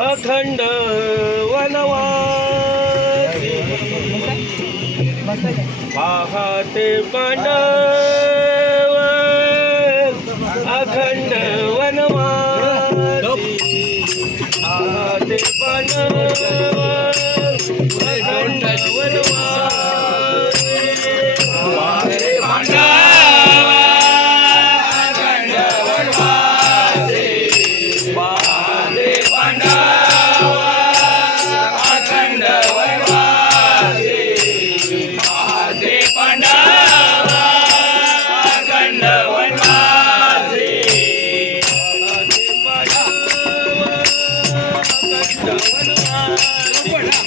अखंड वनवासी पाहते पांडव अखंड वनवासी पाहते पांडव ભગવાન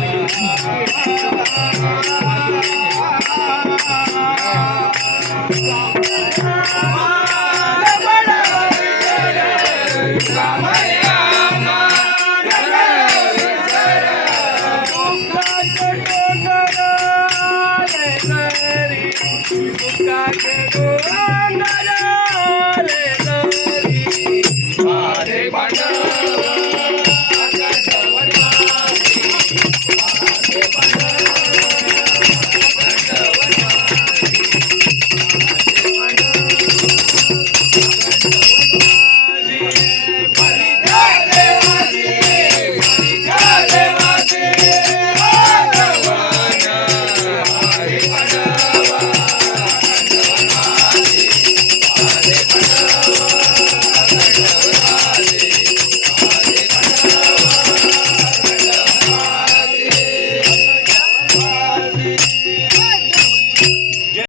Kaj you.